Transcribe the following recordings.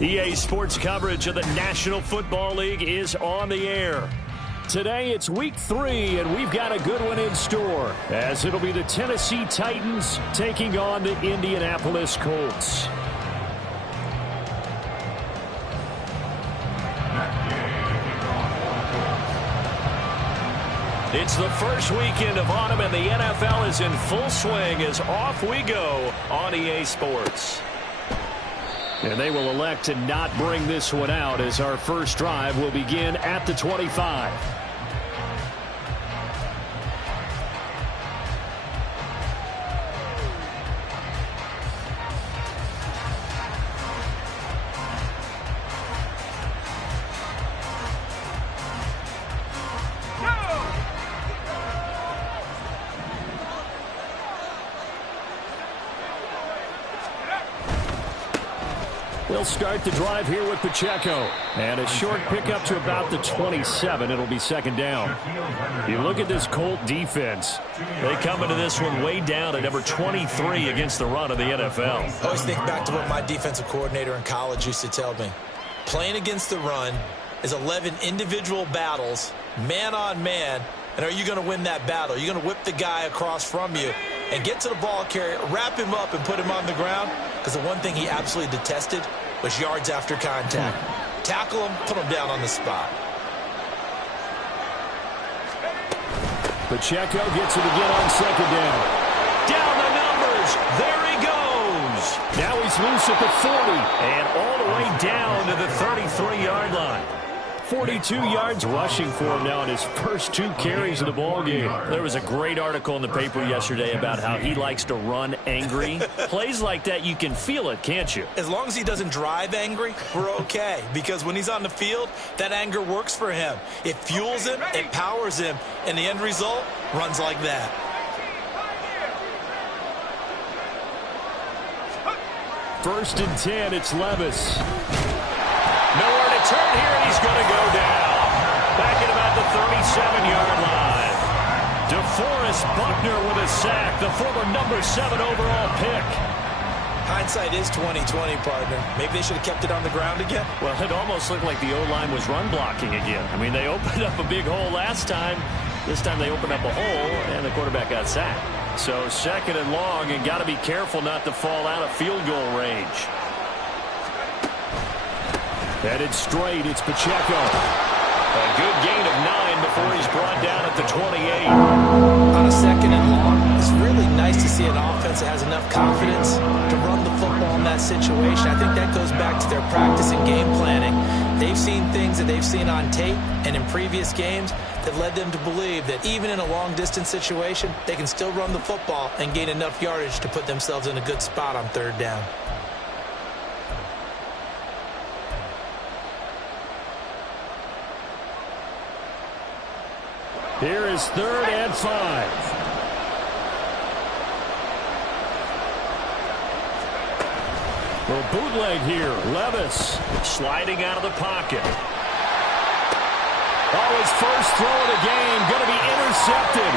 EA Sports coverage of the National Football League is on the air. Today it's week 3, and we've got a good one in store, as it'll be the Tennessee Titans taking on the Indianapolis Colts. It's the first weekend of autumn, and the NFL is in full swing as off we go on EA Sports. And they will elect to not bring this one out, as our first drive will begin at the 25. They'll start the drive here with Pacheco. And a short pickup to about the 27. It'll be second down. You look at this Colt defense. They come into this one way down at number 23 against the run of the NFL. I always think back to what my defensive coordinator in college used to tell me. Playing against the run is 11 individual battles, man on man. And are you going to win that battle? You're going to whip the guy across from you and get to the ball carrier, wrap him up, and put him on the ground? Because the one thing he absolutely detested was yards after contact. Tackle him, put him down on the spot. Pacheco gets it again on second down. Down the numbers. There he goes. Now he's loose at the 40 and all the way down to the 33-yard line. 42 yards rushing for him now in his first 2 carries of the ball game. There was a great article in the paper yesterday about how he likes to run angry. Plays like that, you can feel it, can't you? As long as he doesn't drive angry, we're okay. Because when he's on the field, that anger works for him. It fuels him, it powers him, and the end result runs like that. First and 10, it's Levis. Nowhere to turn here, and he's going to go down. Back at about the 37-yard line. DeForest Buckner with a sack, the former number 7 overall pick. Hindsight is 20/20, partner. Maybe they should have kept it on the ground again. Well, it almost looked like the O-line was run blocking again. I mean, they opened up a big hole last time. This time they opened up a hole, and the quarterback got sacked. So second and long, and got to be careful not to fall out of field goal range. Headed straight, it's Pacheco. A good gain of 9 before he's brought down at the 28. On a second and long, it's really nice to see an offense that has enough confidence to run the football in that situation. I think that goes back to their practice and game planning. They've seen things that they've seen on tape and in previous games that led them to believe that even in a long-distance situation, they can still run the football and gain enough yardage to put themselves in a good spot on third down. Here is 3rd and 5. Well, bootleg here. Levis sliding out of the pocket. Oh, his first throw of the game going to be intercepted.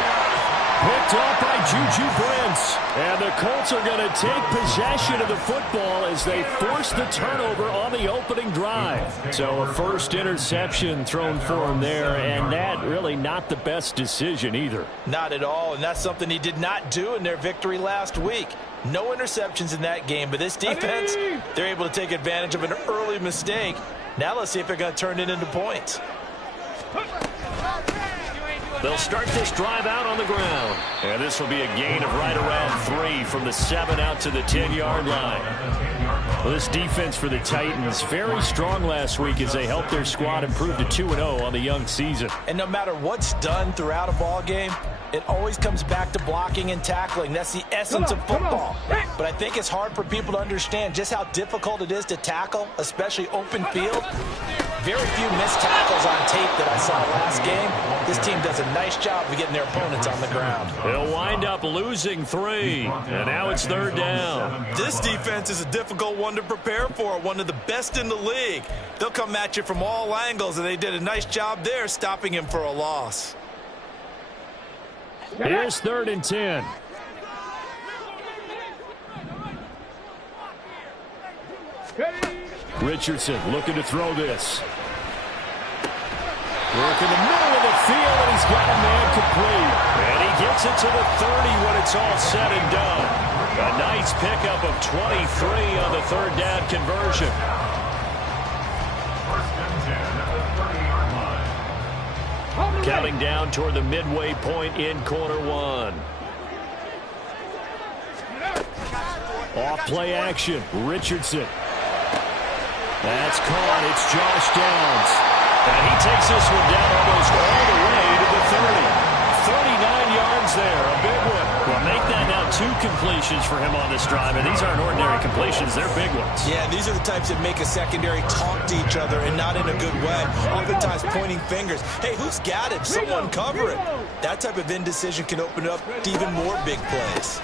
Picked off by Juju Brents. And the Colts are going to take possession of the football as they force the turnover on the opening drive. So a first interception thrown for him there, and that really not the best decision either. Not at all, and that's something he did not do in their victory last week. No interceptions in that game, but this defense, they're able to take advantage of an early mistake. Now let's see if they're going to turn it into points. They'll start this drive out on the ground. And this will be a gain of right around 3 from the 7 out to the 10-yard line. Well, this defense for the Titans, very strong last week as they helped their squad improve to 2-0 on the young season. And no matter what's done throughout a ball game, It always comes back to blocking and tackling. That's the essence of football. But I think it's hard for people to understand just how difficult it is to tackle, especially open field. Very few missed tackles on tape that I saw last game. This team does a nice job of getting their opponents on the ground. They'll wind up losing 3, and now it's 3rd down. This defense is a difficult one to prepare for, one of the best in the league. They'll come at you from all angles, and they did a nice job there stopping him for a loss. Here's 3rd and 10. Richardson looking to throw this. Work in the middle of the field, and he's got a man complete. And he gets it to the 30 when it's all said and done. A nice pickup of 23 on the 3rd down conversion. Counting down toward the midway point in quarter 1. Off play action. Richardson. That's caught. It's Josh Downs. And he takes this one down almost all the way to the 30. 39 yards there. A big one. Well, make that now 2 completions for him on this drive. And these aren't ordinary completions. They're big ones. Yeah, these are the types that make a secondary talk to each other and not in a good way. Oftentimes pointing fingers. Hey, who's got it? Someone cover it. That type of indecision can open up to even more big plays.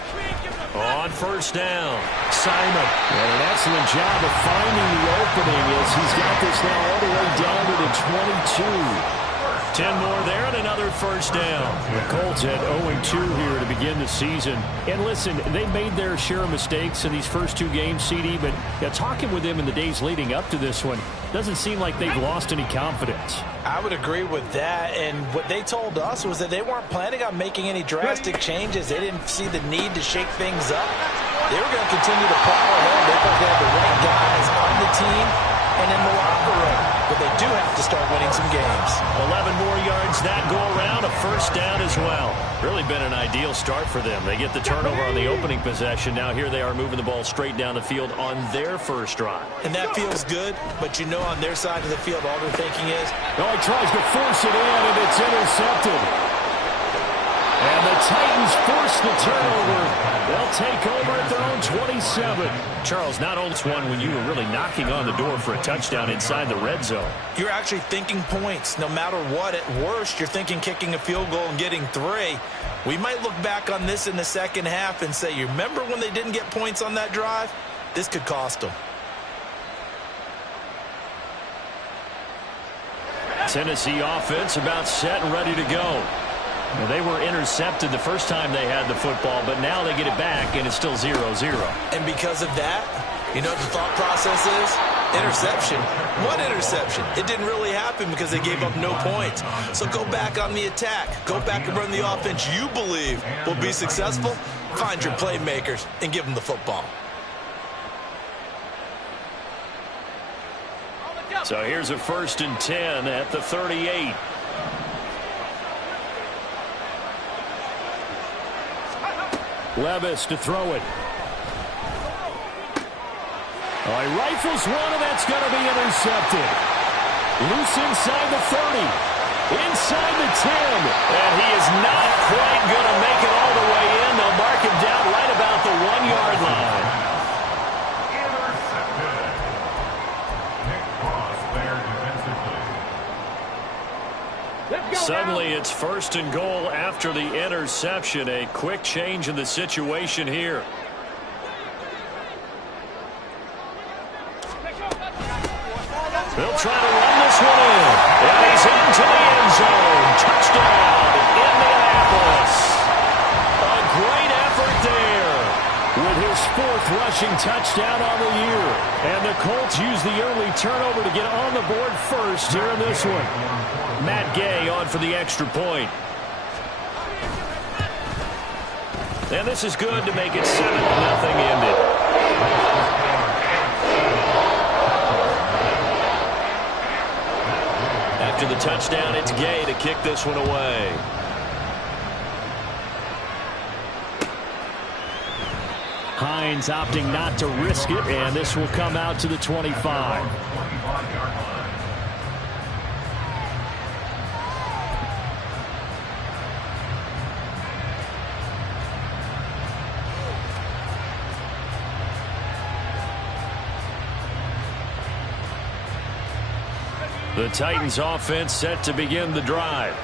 On 1st down, Simon. And an excellent job of finding the opening as he's got this now all the way down to the 22. 10 more there and another 1st down. The Colts had 0-2 here to begin the season. And listen, they made their share of mistakes in these first 2 games, CD, but talking with them in the days leading up to this one, doesn't seem like they've lost any confidence. I would agree with that, and what they told us was that they weren't planning on making any drastic changes. They didn't see the need to shake things up. They were going to continue to plow ahead. They thought they had the right guys on the team and in the locker room. But they do have to start winning some games. 11 more yards that go around, a 1st down as well. Really been an ideal start for them. They get the turnover on the opening possession. Now here they are moving the ball straight down the field on their 1st drive. And that feels good, but you know on their side of the field all they're thinking is, oh, he tries to force it in, and it's intercepted. And the Titans force the turnover. They'll take over at their own 27. Charles, not only one when you were really knocking on the door for a touchdown inside the red zone. You're actually thinking points. No matter what, at worst, you're thinking kicking a field goal and getting 3. We might look back on this in the second half and say, you remember when they didn't get points on that drive? This could cost them. Tennessee offense about set and ready to go. Well, they were intercepted the first time they had the football, but now they get it back, and it's still 0-0. And because of that, you know what the thought process is? Interception. What interception? It didn't really happen because they gave up no points. So go back on the attack. Go back and run the offense you believe will be successful. Find your playmakers and give them the football. So here's a 1st and 10 at the 38. Levis to throw it. Oh, he rifles one, and that's going to be intercepted. Loose inside the 30. Inside the 10. And he is not quite going to make it all the way in. They'll mark him down right about the 1-yard line. Suddenly it's 1st and goal after the interception. A quick change in the situation here. They'll try to run this one in. And he's into the end zone. Touchdown, Indianapolis. A great effort there with his 4th rushing touchdown on the year. And the Colts use the early turnover to get on the board first here in this one. Matt Gay on for the extra point. And this is good to make it 7-0 ended. After the touchdown, it's Gay to kick this one away. Hines opting not to risk it, and this will come out to the 25. The Titans offense set to begin the drive.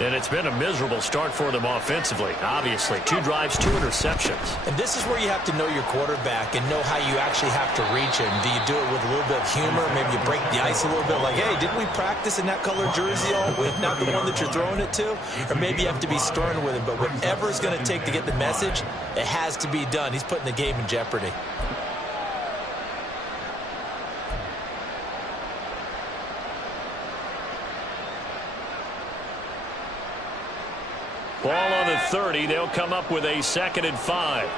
And it's been a miserable start for them offensively, obviously. 2 drives, 2 interceptions. And this is where you have to know your quarterback and know how you actually have to reach him. Do you do it with a little bit of humor? Maybe you break the ice a little bit like, hey, didn't we practice in that color jersey all week? Not the one that you're throwing it to? Or maybe you have to be stern with him. But whatever it's going to take to get the message, it has to be done. He's putting the game in jeopardy. Ball on the 30. They'll come up with a 2nd and 5.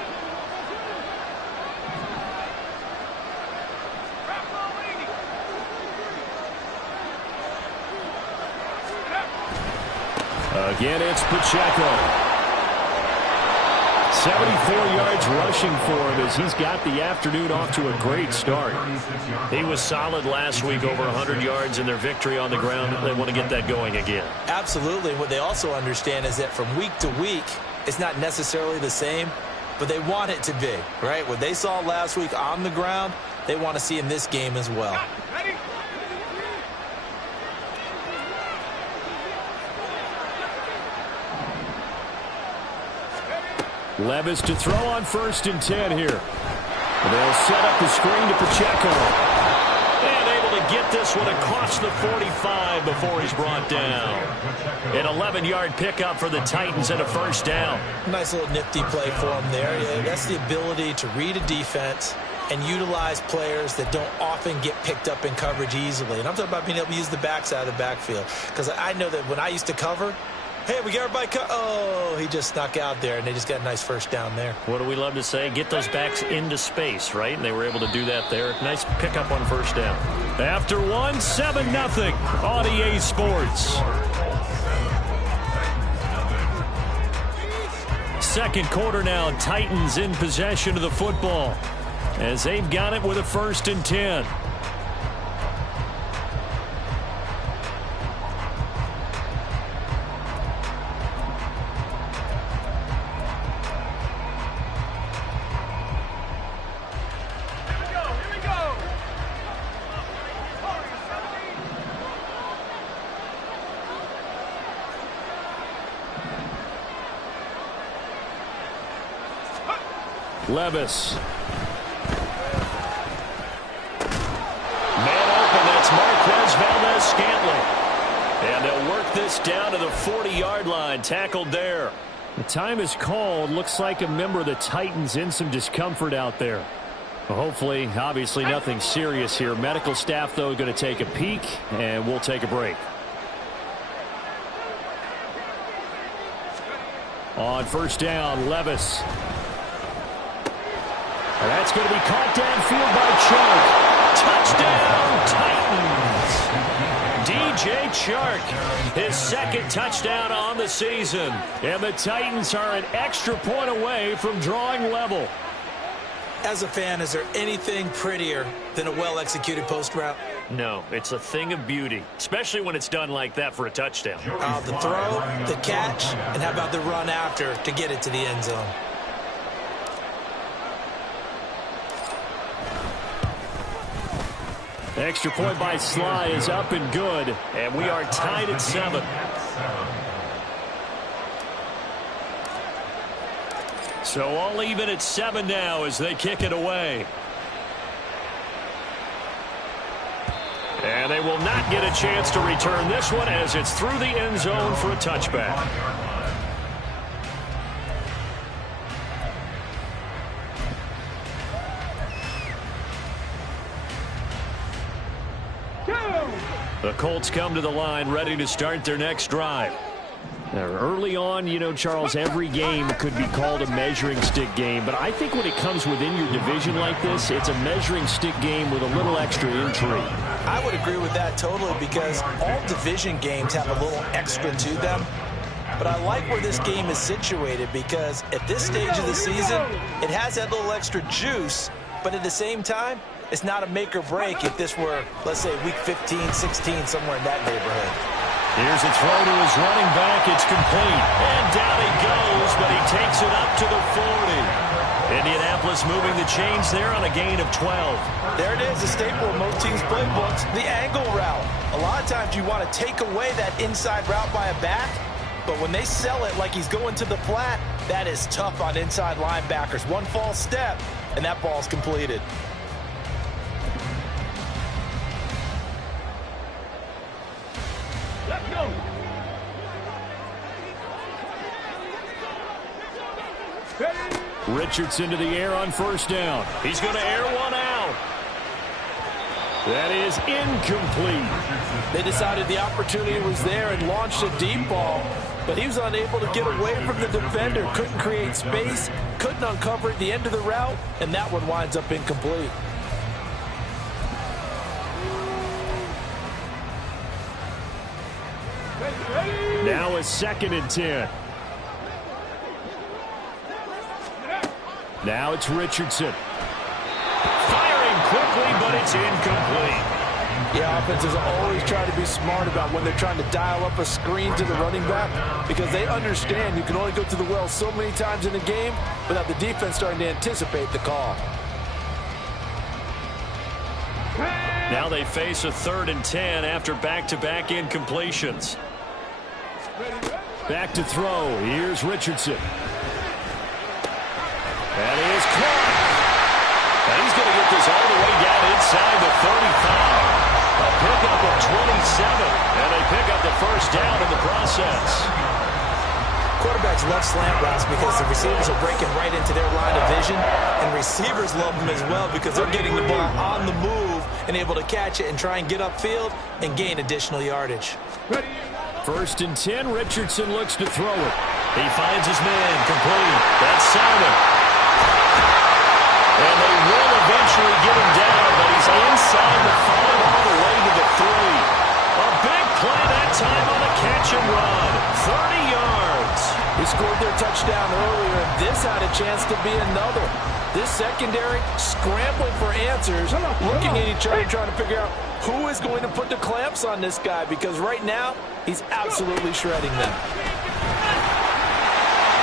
Again, it's Pacheco. 74 yards rushing for him as he's got the afternoon off to a great start. He was solid last week, over 100 yards in their victory on the ground. They want to get that going again. Absolutely. What they also understand is that from week to week, it's not necessarily the same, but they want it to be, right? What they saw last week on the ground, they want to see in this game as well. Levis to throw on 1st and 10 here. They'll set up the screen to Pacheco. And able to get this one across the 45 before he's brought down. An 11-yard pickup for the Titans and a 1st down. Nice little nifty play for him there. Yeah, that's the ability to read a defense and utilize players that don't often get picked up in coverage easily. And I'm talking about being able to use the backside of the backfield. Because I know that when I used to cover, hey, we got everybody oh, he just snuck out there, and they just got a nice 1st down there. What do we love to say? Get those backs into space, right? And they were able to do that there. Nice pickup on 1st down. After 1, 7-0 on EA Sports. 2nd quarter now, Titans in possession of the football as they've got it with a 1st and 10. Levis. Man open, that's Marquez Valdez-Scantling. And they'll work this down to the 40-yard line, tackled there. The time is called. Looks like a member of the Titans in some discomfort out there. Well, hopefully, obviously nothing serious here. Medical staff, though, going to take a peek, and we'll take a break. On 1st down, Levis. And that's going to be caught downfield by Chark. Touchdown, Titans. DJ Chark, his 2nd touchdown on the season. And the Titans are an extra point away from drawing level. As a fan, is there anything prettier than a well-executed post route? No, it's a thing of beauty, especially when it's done like that for a touchdown. The throw, the catch, and how about the run after to get it to the end zone? Extra point by Sly is up and good, and we are tied at 7. So all even at 7 now as they kick it away. And they will not get a chance to return this one as it's through the end zone for a touchback. The Colts come to the line ready to start their next drive. Now, early on, you know, Charles, every game could be called a measuring stick game. But I think when it comes within your division like this, it's a measuring stick game with a little extra intrigue. I would agree with that totally because all division games have a little extra to them. But I like where this game is situated because at this stage of the season, it has that little extra juice. But at the same time, it's not a make or break if this were, let's say, week 15, 16, somewhere in that neighborhood. Here's a throw to his running back. It's complete. And down he goes, but he takes it up to the 40. Indianapolis moving the chains there on a gain of 12. There it is, a staple of most teams' playbooks, the angle route. A lot of times you want to take away that inside route by a back, but when they sell it like he's going to the flat, that is tough on inside linebackers. One false step, and that ball's completed. Let's go. Richardson to the air on first down. He's going to air one out. That is incomplete. They decided the opportunity was there and launched a deep ball, but he was unable to get away from the defender, couldn't create space, couldn't uncover the end of the route, and that one winds up incomplete. Now a 2nd and 10. Now it's Richardson. Firing quickly, but it's incomplete. Yeah, offenses always try to be smart about when they're trying to dial up a screen to the running back because they understand you can only go to the well so many times in a game without the defense starting to anticipate the call. Now they face a 3rd and 10 after back-to-back incompletions. Back to throw. Here's Richardson. That is caught. And he's going to get this all the way down inside the 35. A pickup of 27. And they pick up the first down in the process. Quarterbacks love slant routes because the receivers are breaking right into their line of vision, and receivers love them as well because they're getting the ball on the move and able to catch it and try and get upfield and gain additional yardage. 1st and 10. Richardson looks to throw it. He finds his man complete. That's Simon. And they will eventually get him down, but he's inside the 5 all the way to the 3. A big play that time on a catch and run. 30 yards. He scored their touchdown earlier, and this had a chance to be another. This secondary scrambling for answers, looking at each other, trying to figure out who is going to put the clamps on this guy, because right now he's absolutely shredding them.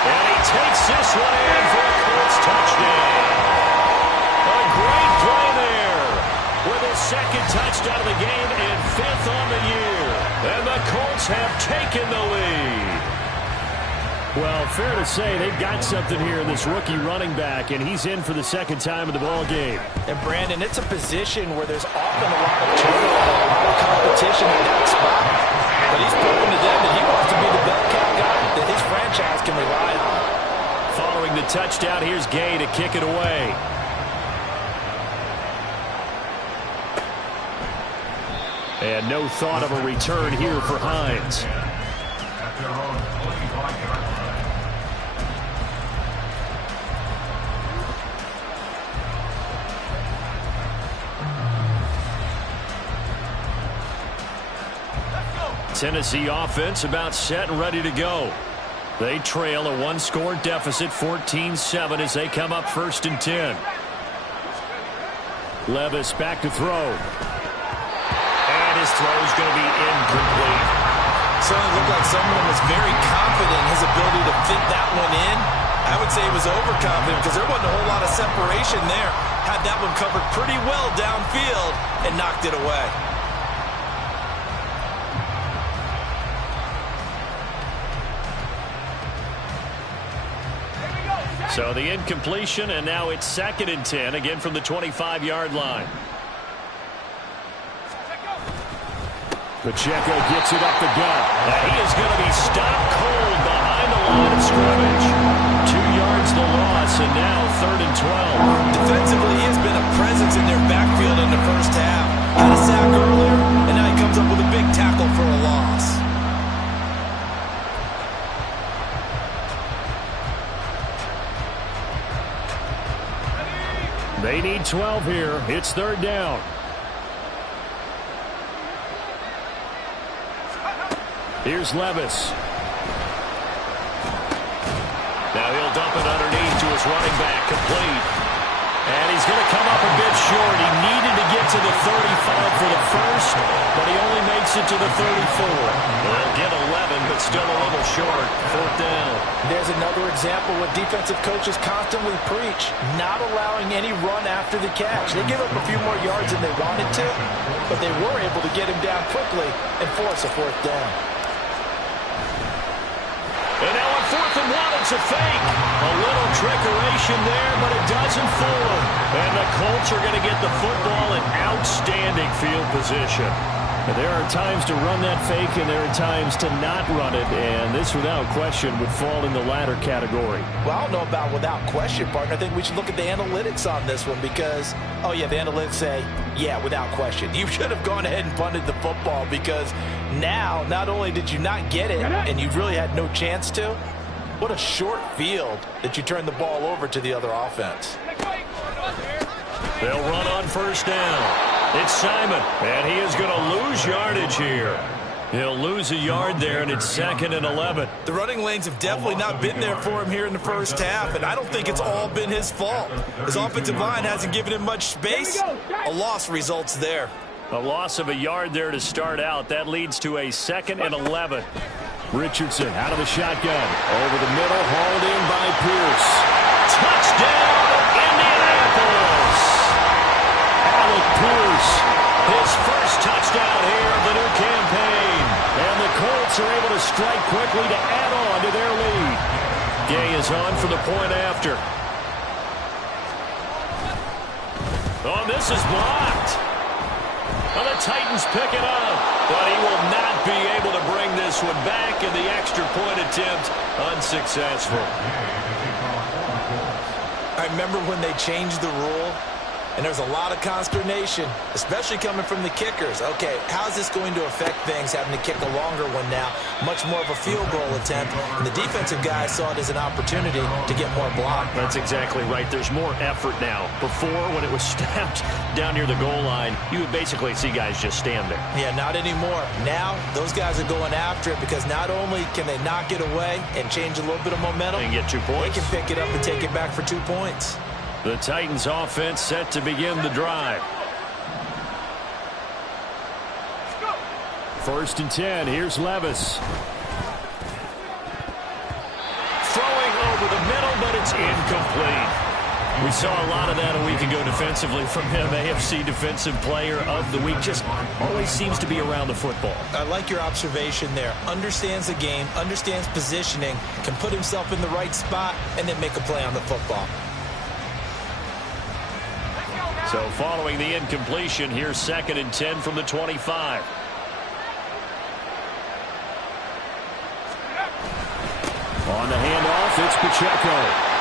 And he takes this one in for a Colts touchdown. A great play there with his 2nd touchdown of the game and 5th on the year. And the Colts have taken the lead. Well, fair to say they've got something here in this rookie running back, and he's in for the 2nd time in the ball game. And Brandon, it's a position where there's often a lot of turnover, a lot of competition at that spot. But he's proven to them that he wants to be the bell cow guy that his franchise can rely on. Following the touchdown, here's Gay to kick it away. And no thought of a return here for Hines. Tennessee offense about set and ready to go. They trail a 1-score deficit, 14-7, as they come up 1st and 10. Levis back to throw. And his throw is going to be incomplete. Certainly looked like someone was very confident in his ability to fit that one in. I would say he was overconfident because there wasn't a whole lot of separation there. Had that one covered pretty well downfield and knocked it away. So the incompletion, and now it's 2nd and 10, again from the 25-yard line. Pacheco gets it up the gut. And he is going to be stopped cold behind the line of scrimmage. 2 yards the loss, and now 3rd and 12. Defensively, he has been a presence in their backfield in the first half. Had a sack earlier, and now he comes up with a big tackle for a loss. They need 12 here. It's 3rd down. Here's Levis. Now he'll dump it underneath to his running back, complete. And he's going to come up a bit short. He needed to get to the 35 for the first, but he only makes it to the 34. They'll get 11, but still a little short. Fourth down. There's another example what defensive coaches constantly preach, not allowing any run after the catch. They give up a few more yards than they wanted to, but they were able to get him down quickly and force a fourth down. And now on 4th and 1, it's a fake. A little trickeration there, but it doesn't fool him. And the Colts are going to get the football in outstanding field position. There are times to run that fake, and there are times to not run it, and this, without question, would fall in the latter category. Well, I don't know about without question, partner. I think we should look at the analytics on this one because, oh, yeah, the analytics say, yeah, without question. You should have gone ahead and punted the football because now, not only did you not get it, and you really had no chance to, what a short field that you turned the ball over to the other offense. They'll run on first down. It's Simon, and he is going to lose yardage here. He'll lose a yard there, and it's 2nd and 11. The running lanes have definitely not been there for him here in the first half, and I don't think it's all been his fault. His offensive line hasn't given him much space. A loss results there. A loss of a yard there to start out. That leads to a 2nd and 11. Richardson out of the shotgun. Over the middle, hauled in by Pierce. Touchdown, Indianapolis! Alec Pierce, his first touchdown here of the new campaign. And the Colts are able to strike quickly to add on to their lead. Gay is on for the point after. Oh, this is blocked. Well, the Titans pick it up, but he will not be able to bring this one back, and the extra point attempt unsuccessful. I remember when they changed the rule, and there's a lot of consternation, especially coming from the kickers. Okay, how's this going to affect things, having to kick a longer one now, much more of a field goal attempt, and the defensive guys saw it as an opportunity to get more block. That's exactly right. There's more effort now. Before, when it was snapped down near the goal line, you would basically see guys just stand there. Yeah, not anymore. Now, those guys are going after it because not only can they knock it away and change a little bit of momentum, and get 2 points. They can pick it up and take it back for 2 points. The Titans offense set to begin the drive. 1st and 10. Here's Levis. Throwing over the middle, but it's incomplete. We saw a lot of that a week ago defensively from him. AFC Defensive Player of the Week. Just always seems to be around the football. I like your observation there. Understands the game, understands positioning, can put himself in the right spot, and then make a play on the football. So following the incompletion, here's 2nd and 10 from the 25. On the handoff, it's Pacheco.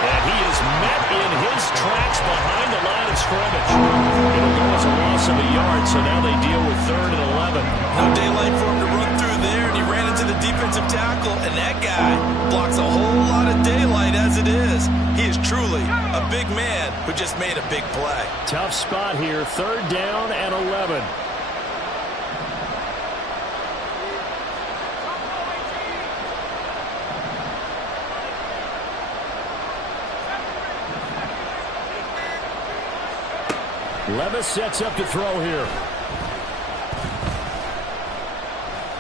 And he is met in his tracks behind the line of scrimmage. It'll go as a loss of a yard, so now they deal with 3rd and 11. No daylight for him to run through there, and he ran into the defensive tackle, and that guy blocks a whole lot of daylight as it is. He is truly a big man who just made a big play. Tough spot here, 3rd down and 11. Levis sets up to throw here.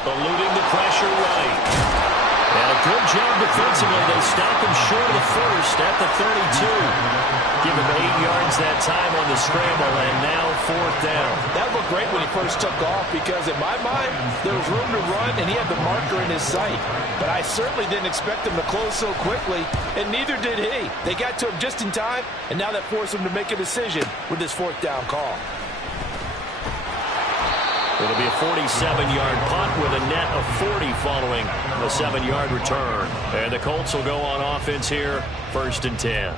Eluding the pressure right. And a good job defensively. They stop him short of the first at the 32. Give him 8 yards that time on the scramble, and now 4th down. That looked great when he first took off because, in my mind, there was room to run, and he had the marker in his sight. But I certainly didn't expect him to close so quickly, and neither did he. They got to him just in time, and now that forced him to make a decision with this 4th down call. It'll be a 47-yard punt with a net of 40 following a 7-yard return. And the Colts will go on offense here, 1st and 10.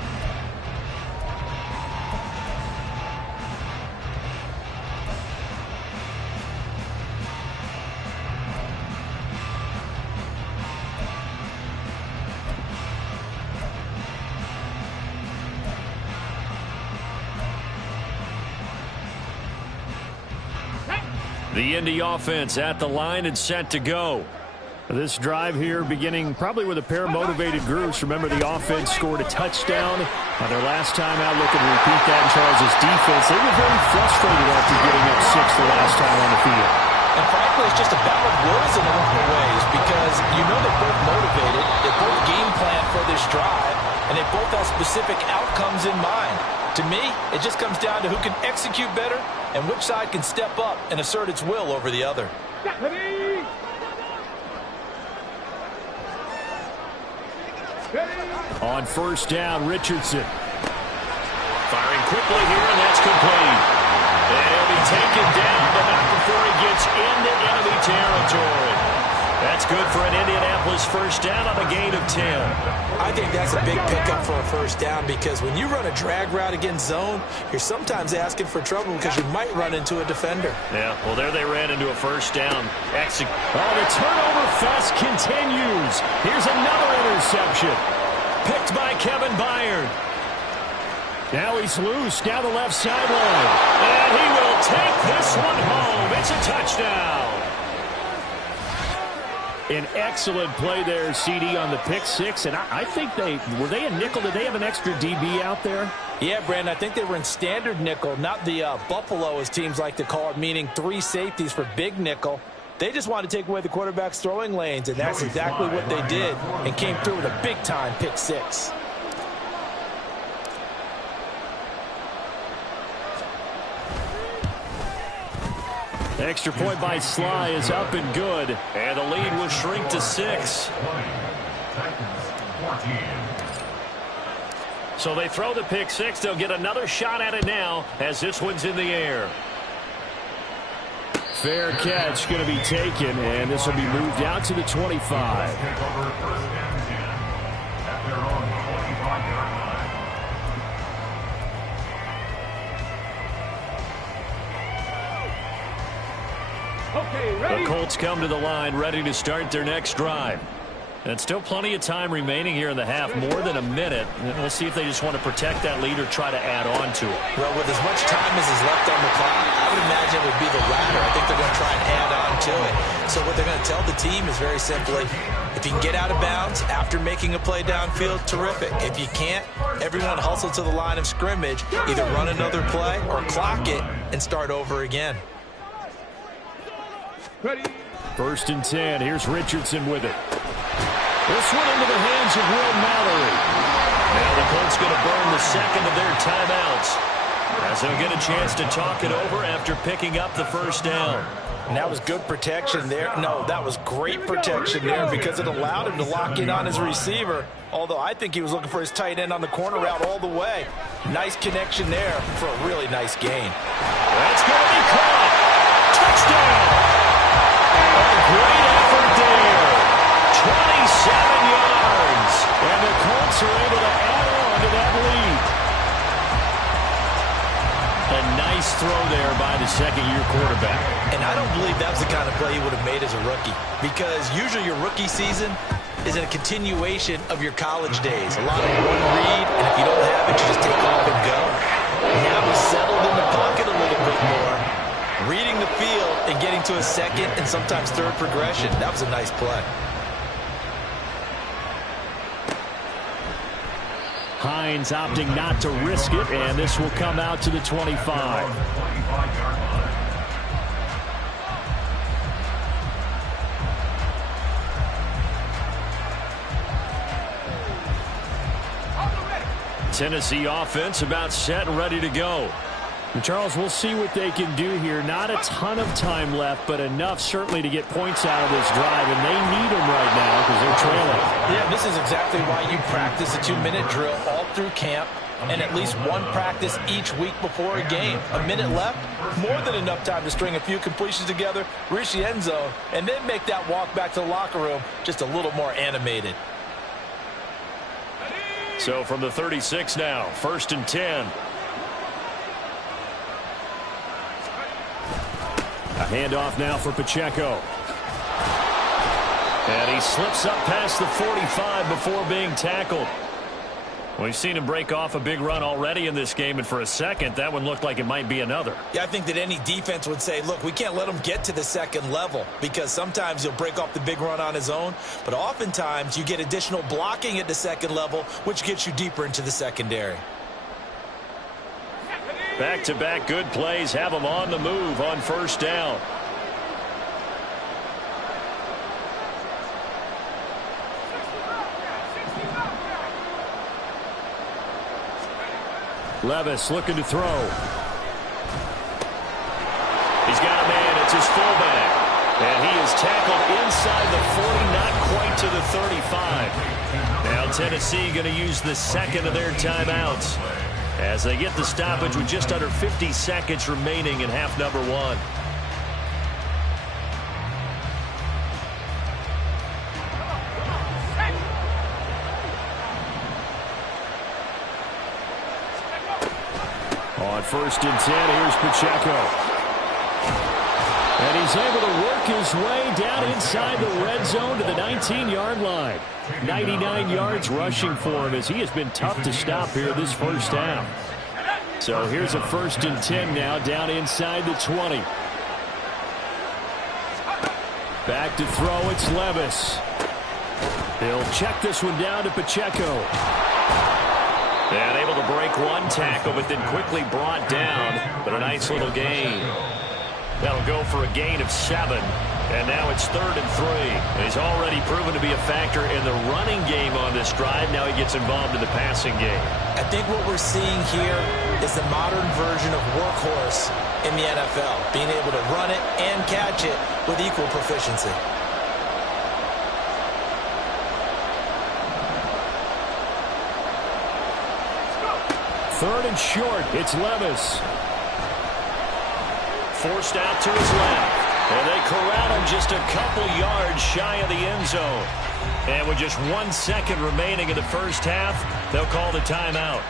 The Indy offense at the line and set to go. This drive here beginning probably with a pair of motivated groups. Remember, the offense scored a touchdown on their last time out. Looking to repeat that in Charles' defense. They were very frustrated after getting up 6 the last time on the field. And frankly, it's just a battle of wills in a lot of ways because you know they're both motivated. They both game plan for this drive, and they both have specific outcomes in mind. To me, it just comes down to who can execute better and which side can step up and assert its will over the other. On first down, Richardson. Firing quickly here, and that's complete. And he'll be taken down, but not before he gets into enemy territory. That's good for an Indianapolis first down on a gain of 10. I think that's a big pickup for a first down because when you run a drag route against zone, you're sometimes asking for trouble because you might run into a defender. Yeah, well, there they ran into a first down. The turnover fest continues. Here's another interception. Picked by Kevin Byard. Now he's loose down the left sideline. And he will take this one home. It's a touchdown. An excellent play there, CD, on the pick six. And I think were they a nickel? Did they have an extra DB out there? Yeah, Brandon, I think they were in standard nickel, not the Buffalo, as teams like to call it, meaning 3 safeties for big nickel. They just wanted to take away the quarterback's throwing lanes, and that's exactly what they did and came through with a big-time pick six. Extra point by Sly is up and good. And the lead will shrink to 6. So they throw the pick six. They'll get another shot at it now as this one's in the air. Fair catch going to be taken, and this will be moved out to the 25. The Colts come to the line ready to start their next drive. And still plenty of time remaining here in the half, more than a minute. And we'll see if they just want to protect that lead or try to add on to it. Well, with as much time as is left on the clock, I would imagine it would be the latter. I think they're going to try and add on to it. So what they're going to tell the team is very simply, if you can get out of bounds after making a play downfield, terrific. If you can't, everyone hustle to the line of scrimmage, either run another play or clock it and start over again. Ready. 1st and 10. Here's Richardson with it. This one into the hands of Will Mallory. Now the Colts going to burn the second of their timeouts as they'll get a chance to talk it over after picking up the first down. And that was good protection there. No, that was great protection there because it allowed him to lock in on his receiver, although I think he was looking for his tight end on the corner route all the way. Nice connection there for a really nice gain. That's going to be caught. Touchdown. A great effort there. 27 yards. And the Colts are able to add on to that lead. A nice throw there by the second-year quarterback. And I don't believe that was the kind of play he would have made as a rookie, because usually your rookie season is a continuation of your college days. A lot of one read, and if you don't have it, you just take off and go. Now he's settled in the pocket a little bit more, reading the field and getting to a second and sometimes third progression. That was a nice play. Hines opting not to risk it, and this will come out to the 25. Tennessee offense about set and ready to go. And Charles, we'll see what they can do here. Not a ton of time left, but enough certainly to get points out of this drive, and they need them right now because they're trailing. Yeah, this is exactly why you practice a 2-minute drill all through camp and at least one practice each week before a game. A minute left, more than enough time to string a few completions together, reach the end zone, and then make that walk back to the locker room just a little more animated. So from the 36 now, 1st and 10. A handoff now for Pacheco. And he slips up past the 45 before being tackled. We've seen him break off a big run already in this game, and for a second, that one looked like it might be another. Yeah, I think that any defense would say, look, we can't let him get to the second level, because sometimes he'll break off the big run on his own, but oftentimes you get additional blocking at the second level, which gets you deeper into the secondary. Back-to-back good plays have him on the move on first down. Levis looking to throw. He's got a man. It's his fullback. And he is tackled inside the 40, not quite to the 35. Now Tennessee going to use the second of their timeouts as they get the stoppage with just under 50 seconds remaining in half number one. On first and 10, here's Pacheco. And he's able to work his way down inside the red zone to the 19-yard line. 99 yards rushing for him as he has been tough to stop here this first half. So here's a first and 10 now down inside the 20. Back to throw, it's Levis. He'll check this one down to Pacheco. And able to break one tackle, but then quickly brought down. But a nice little gain. That'll go for a gain of 7. And now it's 3rd and 3. And he's already proven to be a factor in the running game on this drive. Now he gets involved in the passing game. I think what we're seeing here is the modern version of workhorse in the NFL. Being able to run it and catch it with equal proficiency. Third and short, it's Levis. Forced out to his left. And they corral him just a couple yards shy of the end zone. And with just 1 second remaining in the first half, they'll call the timeout.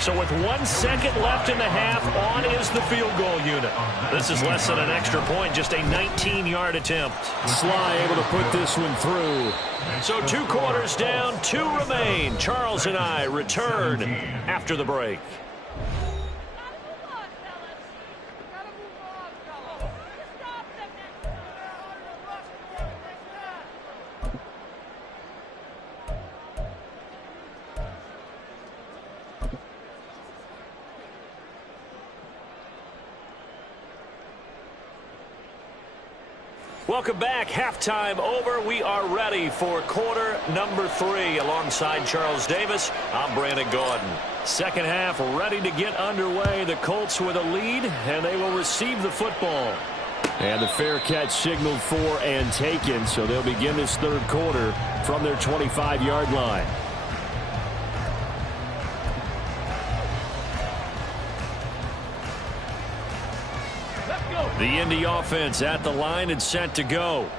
So with 1 second left in the half, on is the field goal unit. This is less than an extra point, just a 19-yard attempt. Sly able to put this one through. So 2 quarters down, 2 remain. Charles and I return after the break. Welcome back. Halftime over. We are ready for quarter number 3. Alongside Charles Davis, I'm Brandon Gaudin. Second half ready to get underway. The Colts with a lead, and they will receive the football. And the fair catch signaled for and taken, so they'll begin this third quarter from their 25-yard line. The Indy offense at the line and set to go.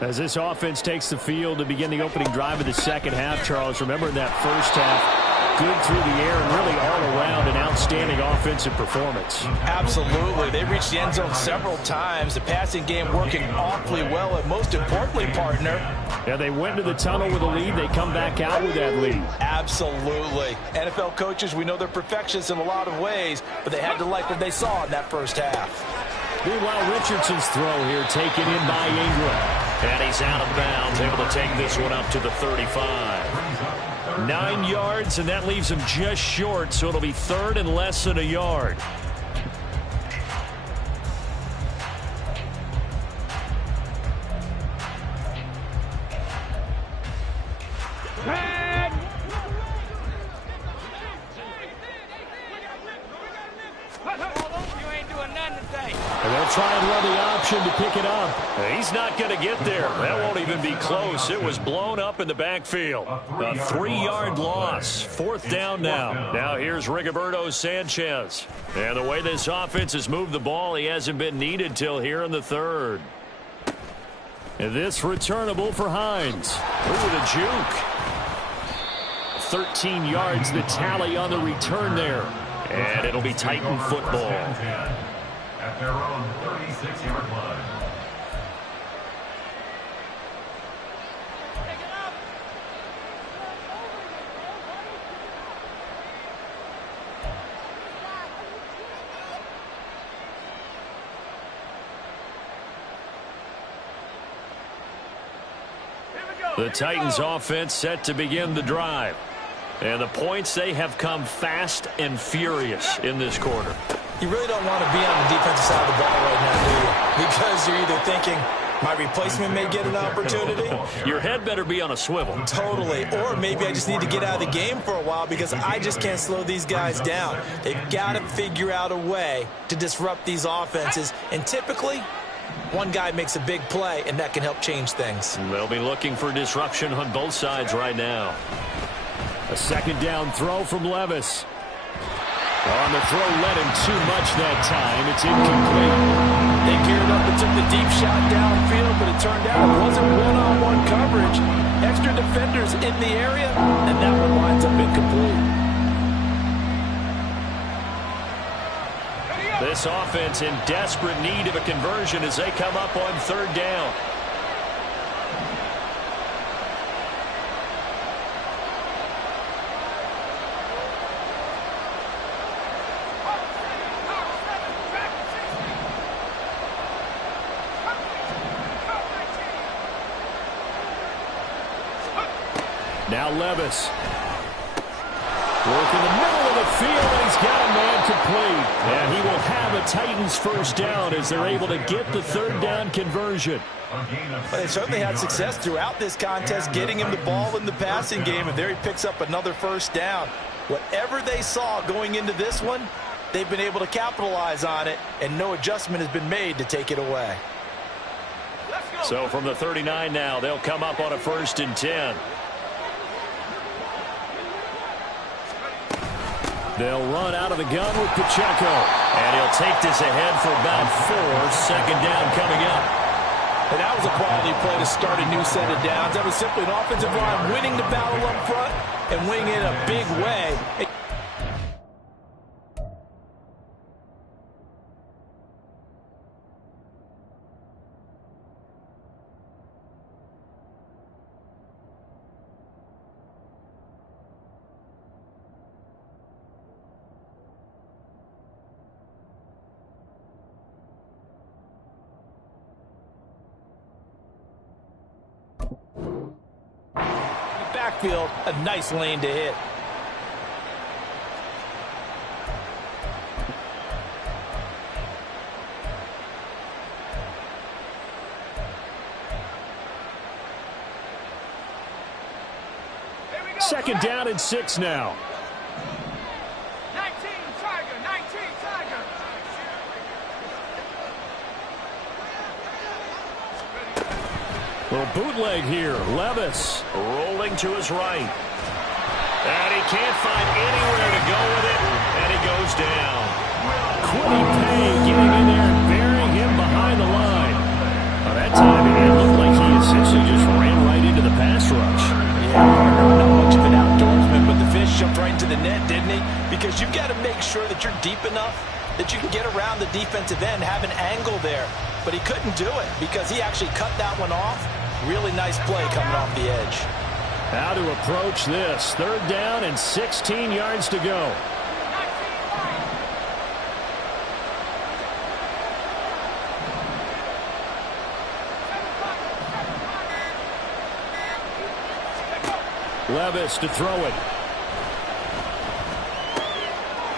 As this offense takes the field to begin the opening drive of the second half, Charles, remember in that first half, good through the air and really all around an outstanding offensive performance. Absolutely. They reached the end zone several times. The passing game working awfully well, and most importantly, partner. Yeah, they went to the tunnel with a lead. They come back out with that lead. Absolutely. NFL coaches, we know they're perfectionists in a lot of ways, but they had to like what they saw in that first half. Meanwhile, Richardson's throw here taken in by Ingram. And he's out of bounds, able to take this one up to the 35. 9 yards, and that leaves him just short, so it'll be third and less than a yard. Try and run the option to pick it up. He's not going to get there. That won't even be close. It was blown up in the backfield. A 3-yard loss. Fourth down now. Now here's Rigoberto Sanchez. And the way this offense has moved the ball, he hasn't been needed till here in the third. And this returnable for Hines. Ooh, the juke. 13 yards, the tally on the return there. And it'll be Titan football. At their own 36-yard line. The Titans offense set to begin the drive. And the points, they have come fast and furious in this quarter. You really don't want to be on the defensive side of the ball right now, do you? Because you're either thinking, my replacement may get an opportunity. Your head better be on a swivel. Totally. Or maybe I just need to get out of the game for a while because I just can't slow these guys down. They've got to figure out a way to disrupt these offenses. And typically, one guy makes a big play, and that can help change things. They'll be looking for disruption on both sides right now. A second down throw from Levis. On the throw, led him too much that time. It's incomplete. They geared up and took the deep shot downfield, but it turned out it wasn't one-on-one coverage. Extra defenders in the area, and that one winds up incomplete. This offense in desperate need of a conversion as they come up on third down. Now Levis. Work in the middle of the field, and he's got a man complete. And he will have a Titans first down as they're able to get the third down conversion. But they certainly had success throughout this contest, getting him the ball in the passing game, and there he picks up another first down. Whatever they saw going into this one, they've been able to capitalize on it, and no adjustment has been made to take it away. So from the 39 now, they'll come up on a 1st and 10. They'll run out of the gun with Pacheco. And he'll take this ahead for about 4. Second down coming up. And that was a quality play to start a new set of downs. That was simply an offensive line winning the battle up front and winning it in a big way. Backfield, a nice lane to hit. Second down and 6 now. 19 Tiger, 19 Tiger. Little bootleg here. Levis rolling to his right. And he can't find anywhere to go with it. And he goes down. Quiddy Pay getting in there and burying him behind the line. That time it looked like he essentially just ran right into the pass rush. Yeah, not much of an outdoorsman, but the fish jumped right into the net, didn't he? Because you've got to make sure that you're deep enough that you can get around the defensive end, have an angle there. But he couldn't do it because he actually cut that one off. Really nice play coming off the edge. How to approach this. Third down and 16 yards to go. Levis to throw it.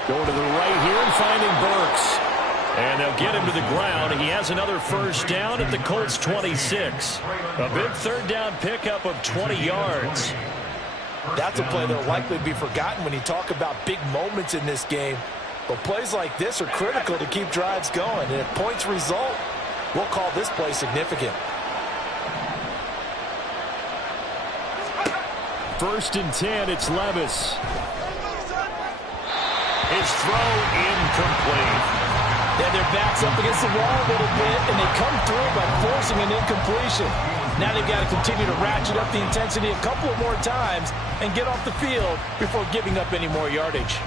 Going to the right here and finding Burks. And they'll get him to the ground. He has another first down at the Colts 26. A big third down pickup of 20 yards. That's a play that will likely be forgotten when you talk about big moments in this game. But plays like this are critical to keep drives going. And if points result, we'll call this play significant. 1st and 10, it's Levis. His throw incomplete. Yeah, their back's up against the wall a little bit, and they come through by forcing an incompletion. Now they've got to continue to ratchet up the intensity a couple of more times and get off the field before giving up any more yardage.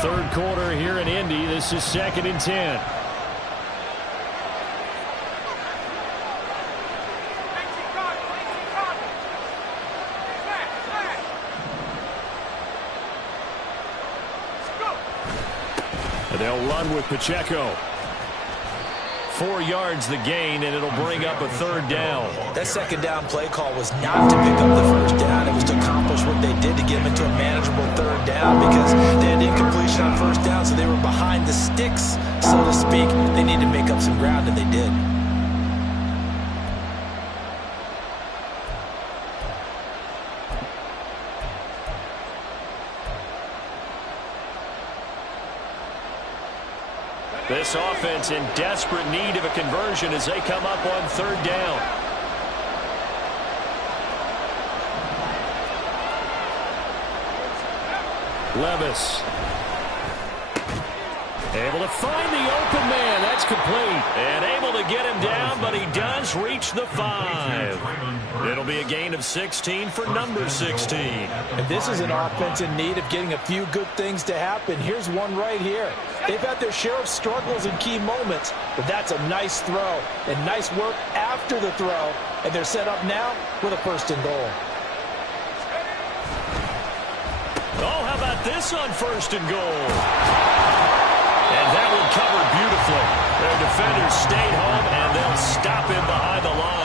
third quarter here in Indy. This is 2nd and 10. And they'll run with Pacheco. 4 yards the gain, and it'll bring up a 3rd down. That 2nd down play call was not to pick up the 1st down. It was to accomplish what they did to get them into a manageable 3rd down because they had incompletion on 1st down, so they were behind the sticks, so to speak. They needed to make up some ground, and they did. This offense in desperate need of a conversion as they come up on 3rd down. Levis. Able to find the open man. That's complete. And able to get him down, but he does reach the 5. It'll be a gain of 16 for number 16. And this is an offense in need of getting a few good things to happen. Here's one right here. They've had their share of struggles in key moments, but that's a nice throw and nice work after the throw. And they're set up now with a 1st and goal. Oh, how about this on 1st and goal? And that one covered beautifully. Their defenders stayed home, and they'll stop him behind the line.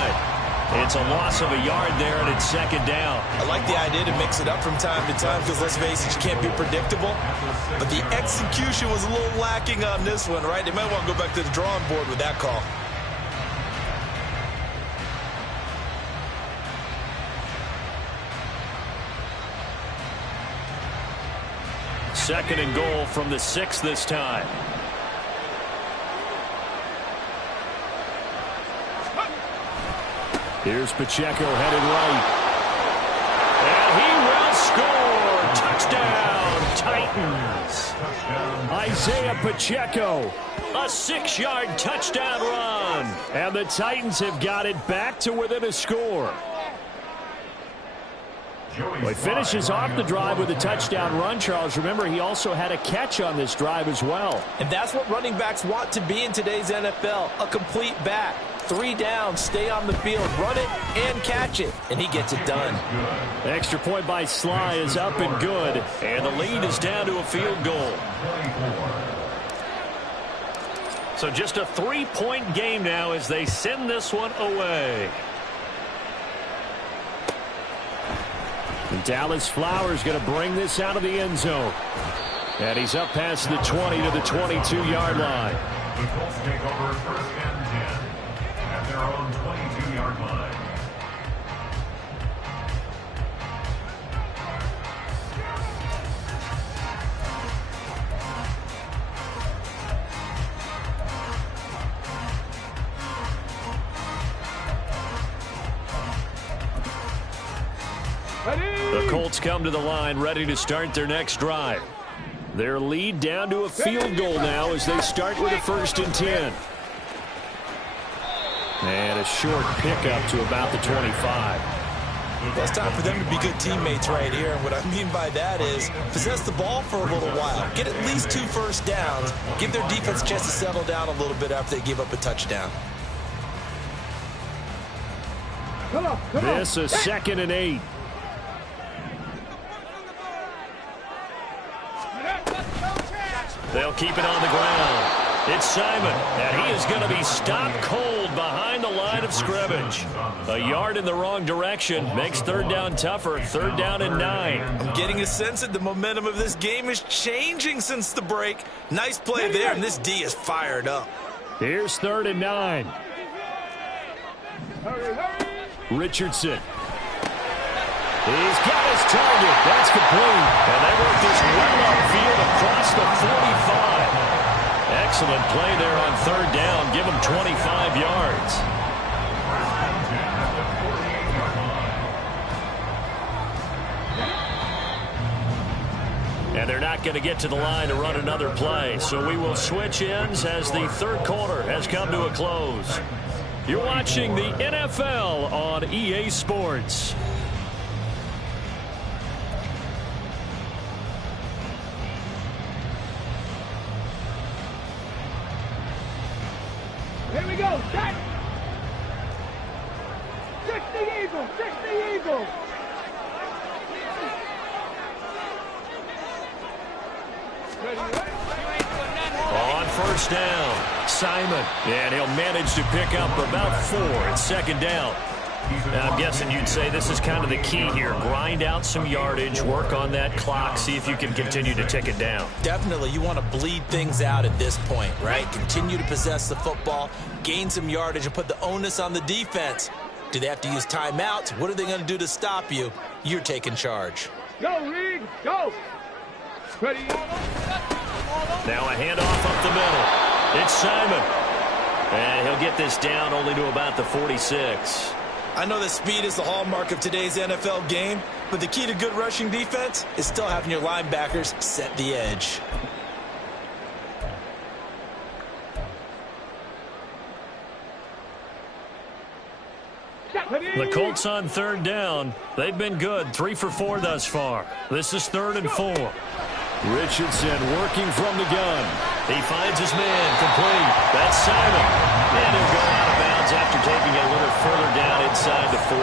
It's a loss of a yard there, and it's 2nd down. I like the idea to mix it up from time to time because, let's face it, you can't be predictable. But the execution was a little lacking on this one, right? They might want to go back to the drawing board with that call. Second and goal from the 6 this time. Here's Pacheco headed right. And he will score. Touchdown, Titans. Isaiah Pacheco. A 6-yard touchdown run. And the Titans have got it back to within a score. Well, he finishes off the drive with a touchdown run, Charles. Remember, he also had a catch on this drive as well. And that's what running backs want to be in today's NFL, a complete back. 3 down, stay on the field, run it, and catch it. And he gets it done. The extra point by Sly is up and good. And the lead is down to a field goal. So just a 3-point game now as they send this one away. And Dallas Flowers going to bring this out of the end zone. And he's up past the 20 to the 22-yard line. The Colts take over 1st and 10 at their own 22-yard line. The Colts come to the line ready to start their next drive. Their lead down to a field goal now as they start with a 1st and 10. And a short pickup to about the 25. Well, it's time for them to be good teammates right here. And what I mean by that is possess the ball for a little while. Get at least 2 first downs. Give their defense a chance to settle down a little bit after they give up a touchdown. This is 2nd and 8. They'll keep it on the ground. It's Simon, and he is going to be stopped cold behind the line of scrimmage. A yard in the wrong direction makes 3rd down tougher. 3rd down and 9. I'm getting a sense that the momentum of this game is changing since the break. Nice play there, and this D is fired up. Here's 3rd and 9. Richardson. He's got his target. That's complete. And they work this well upfield across the 45. Excellent play there on 3rd down. Give him 25 yards. And they're not going to get to the line to run another play. So we will switch ends as the 3rd quarter has come to a close. You're watching the NFL on EA Sports. Here we go. Set. 60 Eagles. 60 Eagles. On first down, Simon. And he'll manage to pick up about 4 at second down. Now, I'm guessing you'd say this is kind of the key here. Grind out some yardage, work on that clock, see if you can continue to tick it down. Definitely. You want to bleed things out at this point, right? Continue to possess the football, gain some yardage, and put the onus on the defense. Do they have to use timeouts? What are they going to do to stop you? You're taking charge. Go, Reed. Go. Ready. Now a handoff up the middle. It's Simon. And he'll get this down only to about the 46. I know that speed is the hallmark of today's NFL game, but the key to good rushing defense is still having your linebackers set the edge. The Colts on third down. They've been good. 3 for 4 thus far. This is 3rd and 4. Richardson working from the gun. He finds his man complete. That's Simon. And he'll go out of bounds after taking it a little further down inside the 40.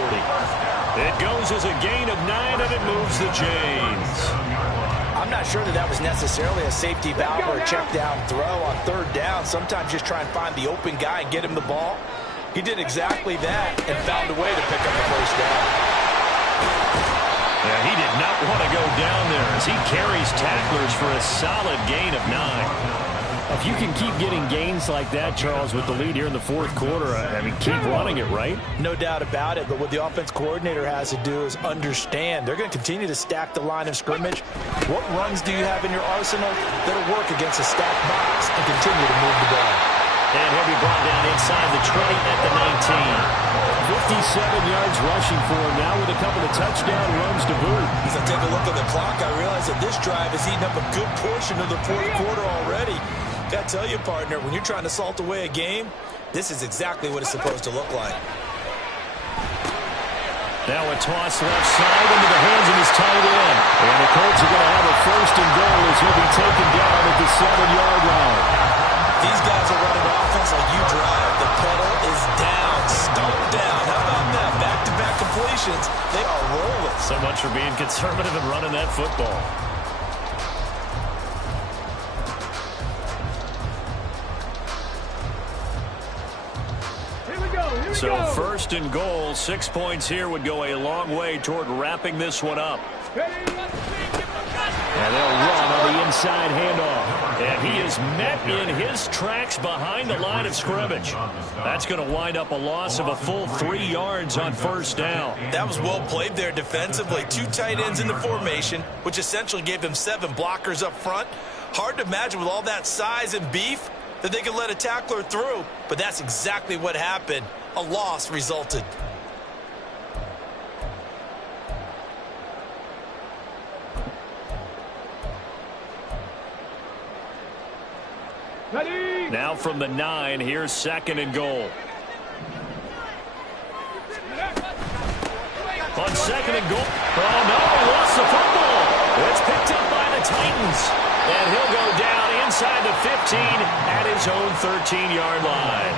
It goes as a gain of 9, and it moves the chains. I'm not sure that was necessarily a safety valve or a check down throw on third down. Sometimes just try and find the open guy and get him the ball. He did exactly that and found a way to pick up the first down. Yeah, he did not want to go down there as he carries tacklers for a solid gain of 9. If you can keep getting gains like that, Charles, with the lead here in the 4th quarter, I mean, keep running it, right? No doubt about it, but what the offense coordinator has to do is understand. They're going to continue to stack the line of scrimmage. What runs do you have in your arsenal that'll work against a stacked box and continue to move the ball? And he'll be brought down inside the 20 at the 19. 57 yards rushing for him now with a couple of touchdown runs to boot. As I take a look at the clock, I realize that this drive has eaten up a good portion of the 4th quarter already. Got to tell you, partner, when you're trying to salt away a game, this is exactly what it's supposed to look like. Now a toss left side into the hands of his tight end. And the Colts are going to have a 1st and goal as he'll be taken down at the 7-yard line. These guys are running offense like you drive. The pedal is down, stomped down. How about that? Back-to-back completions. They are rolling. So much for being conservative and running that football. So 1st and goal, 6 points here would go a long way toward wrapping this one up. And they'll run on the inside handoff. And he is met in his tracks behind the line of scrimmage. That's going to wind up a loss of a full 3 yards on 1st down. That was well played there defensively. 2 tight ends in the formation, which essentially gave them 7 blockers up front. Hard to imagine with all that size and beef that they could let a tackler through. But that's exactly what happened. A loss resulted. Ready. Now from the 9, here's 2nd and goal. On 2nd and goal. Oh, no, he lost the football. It's picked up by the Titans. And he'll go down inside the 15 at his own 13-yard line.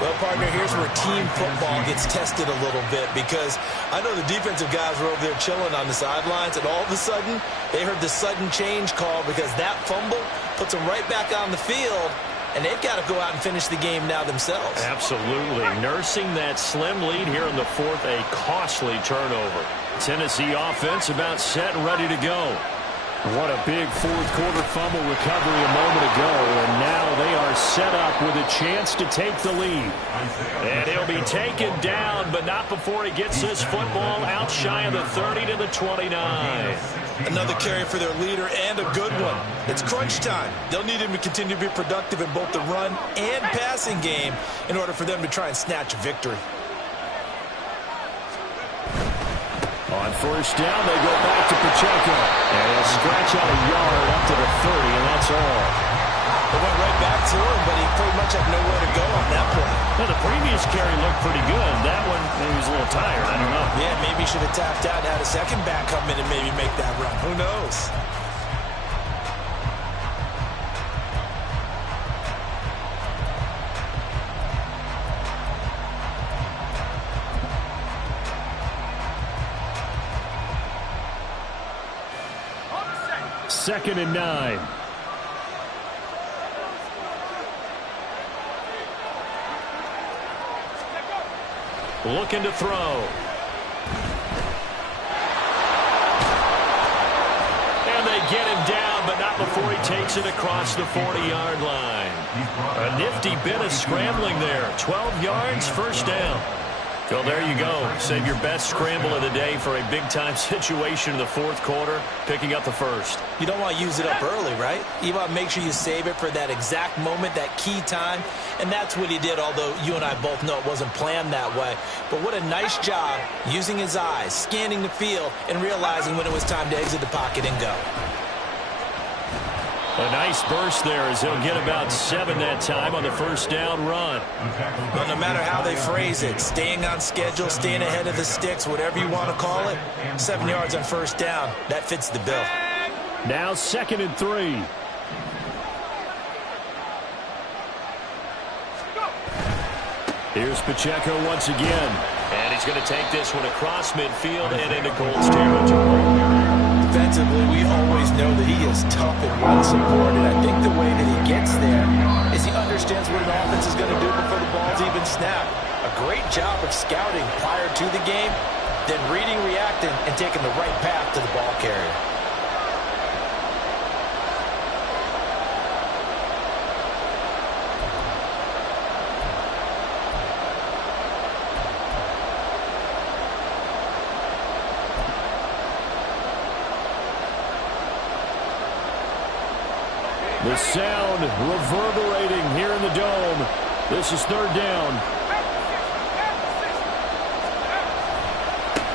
Well, partner, here's where team football gets tested a little bit because I know the defensive guys were over there chilling on the sidelines, and all of a sudden, they heard the sudden change call because that fumble puts them right back on the field, and they've got to go out and finish the game now themselves. Absolutely. Nursing that slim lead here in the 4th, a costly turnover. Tennessee offense about set and ready to go. What a big 4th quarter fumble recovery a moment ago, and now they are set up with a chance to take the lead. And he'll be taken down, but not before he gets this football out shy of the 30 to the 29. Another carry for their leader and a good one. It's crunch time. They'll need him to continue to be productive in both the run and passing game in order for them to try and snatch a victory. On 1st down, they go back to Pacheco. And he'll scratch out a yard up to the 30, and that's all. They went right back to him, but he pretty much had nowhere to go on that play. Well, the previous carry looked pretty good. That one, maybe he was a little tired. I don't know. Yeah, maybe he should have tapped out and had a second back come in and maybe make that run. Who knows? 2nd and 9. Looking to throw. And they get him down, but not before he takes it across the 40-yard line. A nifty bit of scrambling there. 12 yards, first down. Well, there you go. Save your best scramble of the day for a big-time situation in the fourth quarter, picking up the first. You don't want to use it up early, right? You want to make sure you save it for that exact moment, that key time. And that's what he did, although you and I both know it wasn't planned that way. But what a nice job using his eyes, scanning the field, and realizing when it was time to exit the pocket and go. A nice burst there as he'll get about 7 that time on the first down run. But no matter how they phrase it, staying on schedule, staying ahead of the sticks, whatever you want to call it, 7 yards on first down, that fits the bill. Now 2nd and 3. Here's Pacheco once again. And he's going to take this one across midfield and into Colts territory. Defensively, we always know that he is tough and run-supported. I think the way that he gets there is he understands what an offense is going to do before the ball's even snapped. A great job of scouting prior to the game, then reading, reacting, and taking the right path to the ball carrier. The sound reverberating here in the dome. This is 3rd down.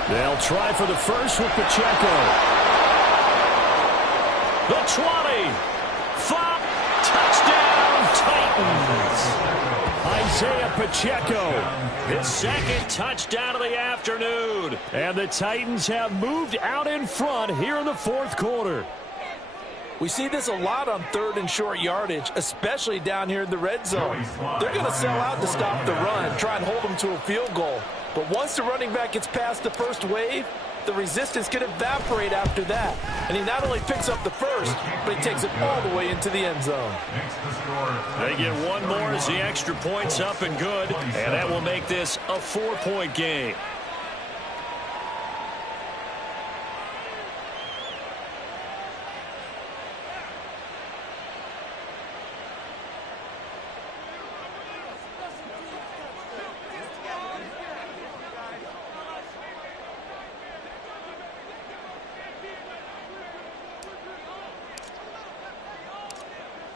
They'll try for the first with Pacheco. The 20. 5. Touchdown, Titans. Isaiah Pacheco. His 2nd touchdown of the afternoon. And the Titans have moved out in front here in the fourth quarter. We see this a lot on 3rd and short yardage, especially down here in the red zone. They're going to sell out to stop the run, try and hold them to a field goal. But once the running back gets past the first wave, the resistance can evaporate after that. And he not only picks up the first, but he takes it all the way into the end zone. They get one more as the extra point's up and good, and that will make this a 4-point game.